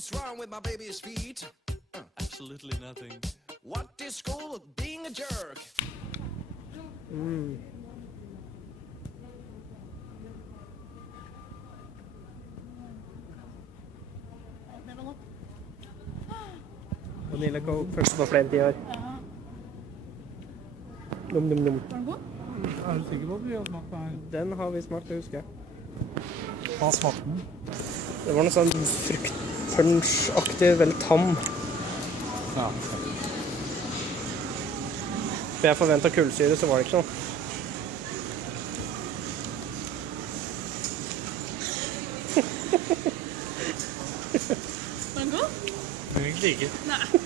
is wrong with my baby's feet? Absolutely nothing. What is school of being a jerk? Vanilla Coke, første på flere tider. Dum, dum, dum. Var den god? Er du sikker på at vi har smakt det her? Den har vi smakt, det husker jeg. Hva smakte den? Det var noe sånn fruktpunch-aktig, veldig tam. Ja. For jeg forventet kullsyre, så var det ikke sånn. Var den god? Egentlig ikke. Nei.